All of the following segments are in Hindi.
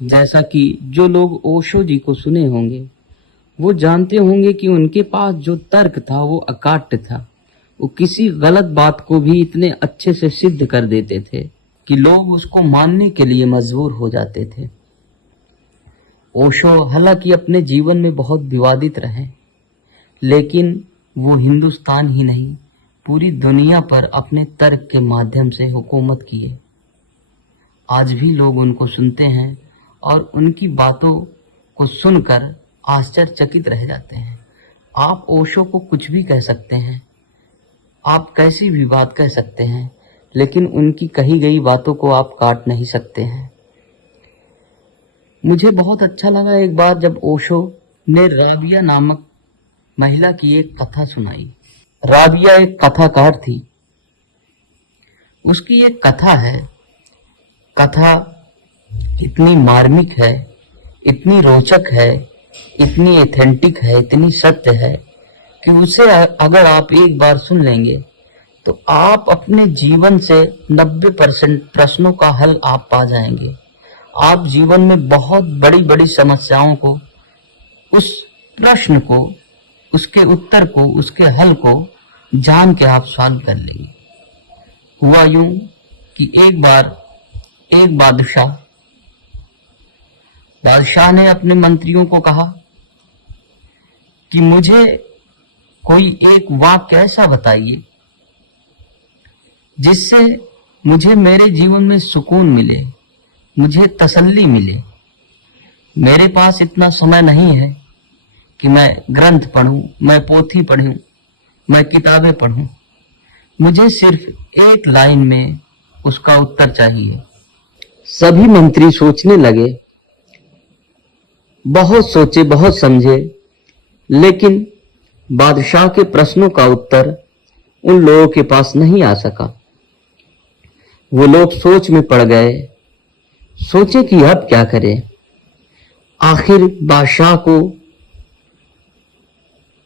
जैसा कि जो लोग ओशो जी को सुने होंगे वो जानते होंगे कि उनके पास जो तर्क था वो अकाट्य था। वो किसी गलत बात को भी इतने अच्छे से सिद्ध कर देते थे कि लोग उसको मानने के लिए मजबूर हो जाते थे। ओशो हालांकि अपने जीवन में बहुत विवादित रहे, लेकिन वो हिंदुस्तान ही नहीं पूरी दुनिया पर अपने तर्क के माध्यम से हुकूमत किए। आज भी लोग उनको सुनते हैं और उनकी बातों को सुनकर आश्चर्यचकित रह जाते हैं। आप ओशो को कुछ भी कह सकते हैं, आप कैसी भी बात कह सकते हैं, लेकिन उनकी कही गई बातों को आप काट नहीं सकते हैं। मुझे बहुत अच्छा लगा एक बार जब ओशो ने राबिया नामक महिला की एक कथा सुनाई। राबिया एक कथाकार थी। उसकी एक कथा है। कथा इतनी मार्मिक है, इतनी रोचक है, इतनी एथेंटिक है, इतनी सत्य है कि उसे अगर आप एक बार सुन लेंगे तो आप अपने जीवन से 90% प्रश्नों का हल आप पा जाएंगे। आप जीवन में बहुत बड़ी बड़ी समस्याओं को, उस प्रश्न को, उसके उत्तर को, उसके हल को जान के आप सॉल्व कर लेंगे। हुआ यूं कि एक बार एक बादशाह ने अपने मंत्रियों को कहा कि मुझे कोई एक वाक्य ऐसा बताइए जिससे मुझे मेरे जीवन में सुकून मिले, मुझे तसल्ली मिले। मेरे पास इतना समय नहीं है कि मैं ग्रंथ पढूं, मैं पोथी पढूं, मैं किताबें पढूं। मुझे सिर्फ एक लाइन में उसका उत्तर चाहिए। सभी मंत्री सोचने लगे, बहुत सोचे, बहुत समझे, लेकिन बादशाह के प्रश्नों का उत्तर उन लोगों के पास नहीं आ सका। वो लोग सोच में पड़ गए, सोचे कि अब क्या करें। आखिर बादशाह को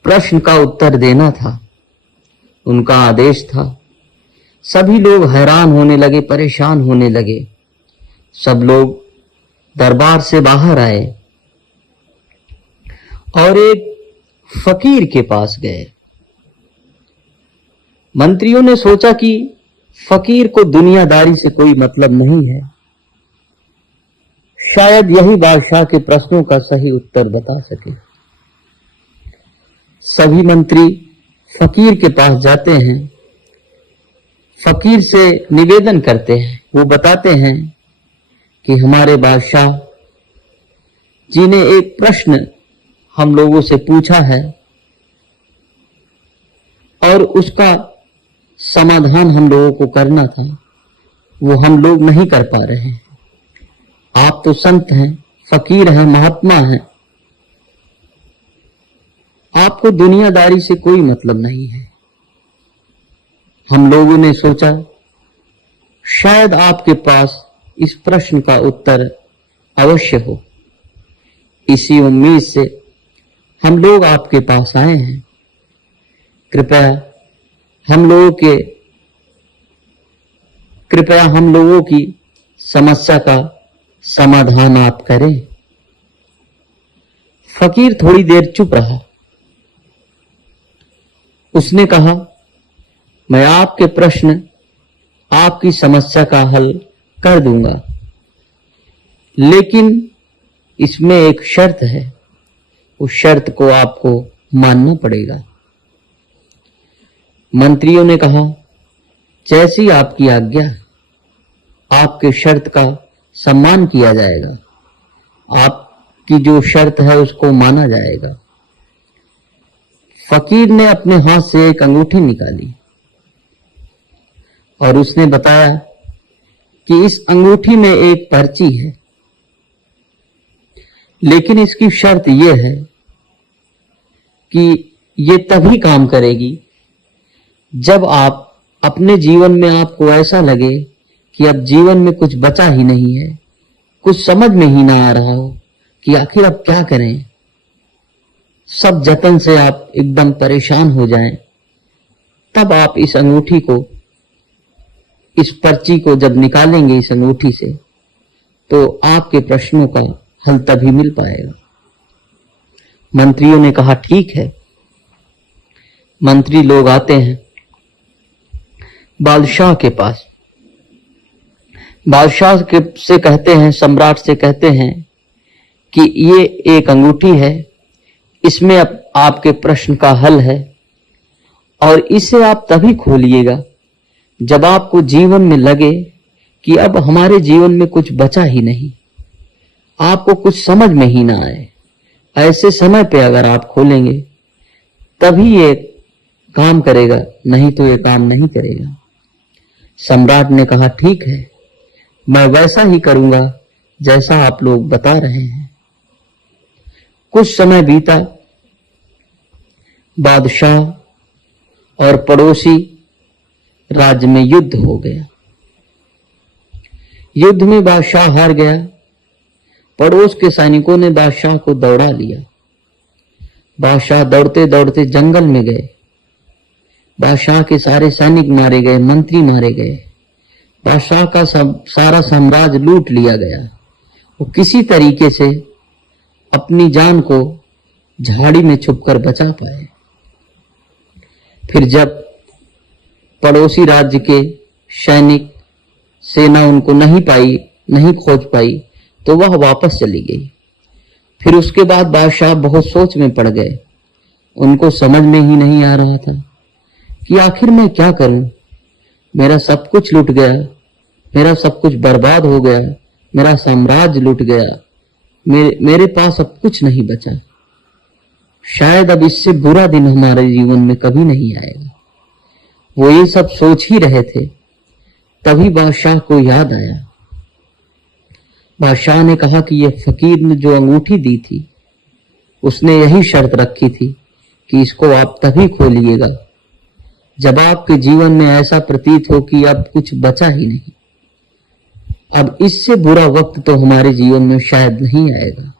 प्रश्न का उत्तर देना था, उनका आदेश था। सभी लोग हैरान होने लगे, परेशान होने लगे। सब लोग दरबार से बाहर आए और एक फकीर के पास गए। मंत्रियों ने सोचा कि फकीर को दुनियादारी से कोई मतलब नहीं है, शायद यही बादशाह के प्रश्नों का सही उत्तर बता सके। सभी मंत्री फकीर के पास जाते हैं, फकीर से निवेदन करते हैं। वो बताते हैं कि हमारे बादशाह जी ने एक प्रश्न हम लोगों से पूछा है और उसका समाधान हम लोगों को करना था, वो हम लोग नहीं कर पा रहे हैं। आप तो संत हैं, फकीर हैं, महात्मा हैं, आपको दुनियादारी से कोई मतलब नहीं है। हम लोगों ने सोचा शायद आपके पास इस प्रश्न का उत्तर अवश्य हो। इसी उम्मीद से हम लोग आपके पास आए हैं। कृपया हम लोगों की समस्या का समाधान आप करें। फकीर थोड़ी देर चुप रहा। उसने कहा, मैं आपके प्रश्न, आपकी समस्या का हल कर दूंगा, लेकिन इसमें एक शर्त है। उस शर्त को आपको मानना पड़ेगा। मंत्रियों ने कहा, जैसी आपकी आज्ञा, आपके शर्त का सम्मान किया जाएगा, आपकी जो शर्त है उसको माना जाएगा। फकीर ने अपने हाथ से एक अंगूठी निकाली और उसने बताया कि इस अंगूठी में एक पर्ची है, लेकिन इसकी शर्त यह है कि ये तभी काम करेगी जब आप अपने जीवन में आपको ऐसा लगे कि अब जीवन में कुछ बचा ही नहीं है, कुछ समझ में ही ना आ रहा हो कि आखिर अब क्या करें। सब जतन से आप एकदम परेशान हो जाएं, तब आप इस अंगूठी को, इस पर्ची को जब निकालेंगे इस अंगूठी से, तो आपके प्रश्नों का हल तभी मिल पाएगा। मंत्रियों ने कहा ठीक है। मंत्री लोग आते हैं बादशाह के पास। बादशाह से कहते हैं, सम्राट से कहते हैं कि ये एक अंगूठी है, इसमें अब आपके प्रश्न का हल है और इसे आप तभी खोलिएगा जब आपको जीवन में लगे कि अब हमारे जीवन में कुछ बचा ही नहीं, आपको कुछ समझ में ही ना आए। ऐसे समय पे अगर आप खोलेंगे तभी ये काम करेगा, नहीं तो ये काम नहीं करेगा। सम्राट ने कहा ठीक है, मैं वैसा ही करूंगा जैसा आप लोग बता रहे हैं। कुछ समय बीता, बादशाह और पड़ोसी राज्य में युद्ध हो गया। युद्ध में बादशाह हार गया। पड़ोस के सैनिकों ने बादशाह को दौड़ा लिया। बादशाह दौड़ते दौड़ते जंगल में गए। बादशाह के सारे सैनिक मारे गए, मंत्री मारे गए, बादशाह का सारा साम्राज्य लूट लिया गया। वो किसी तरीके से अपनी जान को झाड़ी में छुपकर बचा पाए। फिर जब पड़ोसी राज्य के सैनिक सेना उनको नहीं खोज पाई, तो वह वापस चली गई। फिर उसके बाद बादशाह बहुत सोच में पड़ गए। उनको समझ में ही नहीं आ रहा था कि आखिर मैं क्या करूं। मेरा सब कुछ लूट गया, मेरा सब कुछ बर्बाद हो गया, मेरा साम्राज्य लूट गया, मेरे पास अब कुछ नहीं बचा। शायद अब इससे बुरा दिन हमारे जीवन में कभी नहीं आएगा। वो ये सब सोच ही रहे थे, तभी बादशाह को याद आया। बादशाह ने कहा कि ये फकीर ने जो अंगूठी दी थी, उसने यही शर्त रखी थी कि इसको आप तभी खोलिएगा जब आपके जीवन में ऐसा प्रतीत हो कि अब कुछ बचा ही नहीं। अब इससे बुरा वक्त तो हमारे जीवन में शायद नहीं आएगा।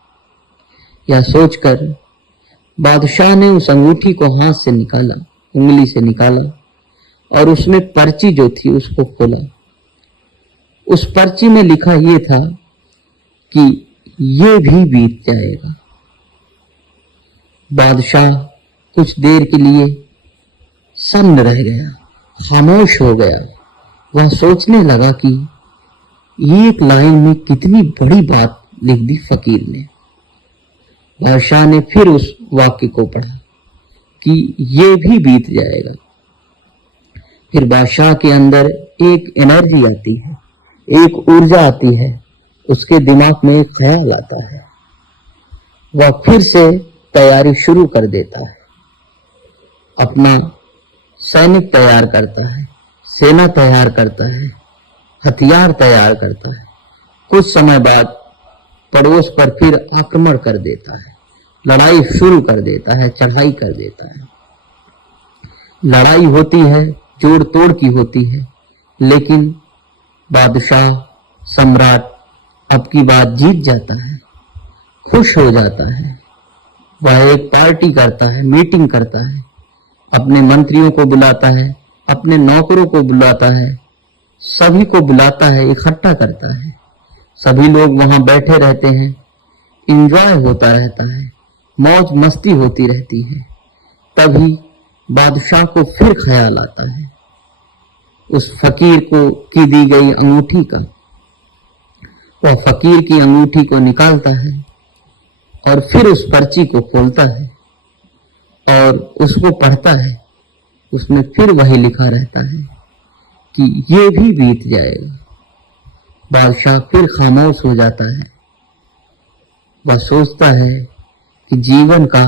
यह सोचकर बादशाह ने उस अंगूठी को हाथ से निकाला, उंगली से निकाला और उसमें पर्ची जो थी उसको खोला। उस पर्ची में लिखा ये था कि ये भी बीत जाएगा। बादशाह कुछ देर के लिए सन्न रह गया, खामोश हो गया। वह सोचने लगा कि एक लाइन में कितनी बड़ी बात लिख दी फकीर ने। बादशाह ने फिर उस वाक्य को पढ़ा कि ये भी बीत जाएगा। फिर बादशाह के अंदर एक एनर्जी आती है, एक ऊर्जा आती है, उसके दिमाग में एक ख्याल आता है। वह फिर से तैयारी शुरू कर देता है। अपना सैनिक तैयार करता है, सेना तैयार करता है, हथियार तैयार करता है। कुछ समय बाद पड़ोस पर फिर आक्रमण कर देता है, लड़ाई शुरू कर देता है, चढ़ाई कर देता है। लड़ाई होती है, जोड़ तोड़ की होती है, लेकिन बादशाह सम्राट अब की बात जीत जाता है, खुश हो जाता है। वह एक पार्टी करता है, मीटिंग करता है, अपने मंत्रियों को बुलाता है, अपने नौकरों को बुलाता है, सभी को बुलाता है, इकट्ठा करता है। सभी लोग वहां बैठे रहते हैं, एंजॉय होता रहता है, मौज मस्ती होती रहती है। तभी बादशाह को फिर ख्याल आता है उस फकीर को की दी गई अंगूठी का। वह फकीर की अंगूठी को निकालता है और फिर उस पर्ची को खोलता है और उसको पढ़ता है। उसमें फिर वही लिखा रहता है कि ये भी बीत जाएगा। बादशाह फिर खामोश हो जाता है। वह सोचता है कि जीवन का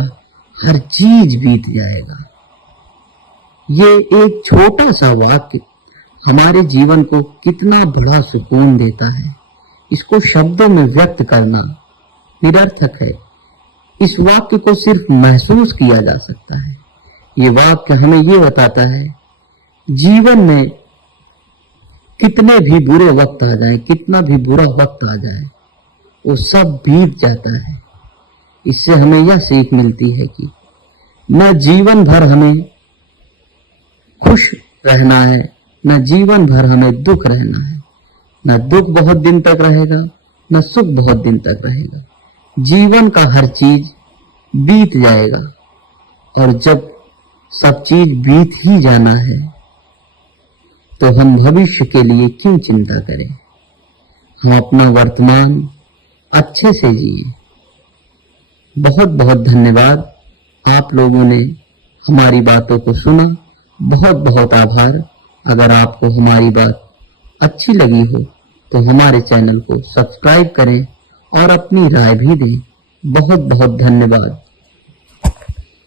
हर चीज बीत जाएगा। ये एक छोटा सा वाक्य हमारे जीवन को कितना बड़ा सुकून देता है। इसको शब्दों में व्यक्त करना निरर्थक है। इस वाक्य को सिर्फ महसूस किया जा सकता है। ये वाक्य हमें ये बताता है, जीवन में कितने भी बुरे वक्त आ जाए, कितना भी बुरा वक्त आ जाए, वो सब बीत जाता है। इससे हमें यह सीख मिलती है कि न जीवन भर हमें खुश रहना है, न जीवन भर हमें दुख रहना है। न दुख बहुत दिन तक रहेगा न सुख बहुत दिन तक रहेगा। जीवन का हर चीज बीत जाएगा, और जब सब चीज बीत ही जाना है तो हम भविष्य के लिए क्यों चिंता करें। हम अपना वर्तमान अच्छे से जिए। बहुत बहुत धन्यवाद, आप लोगों ने हमारी बातों को सुना। बहुत बहुत आभार। अगर आपको हमारी बात अच्छी लगी हो तो हमारे चैनल को सब्सक्राइब करें और अपनी राय भी दें। बहुत बहुत धन्यवाद।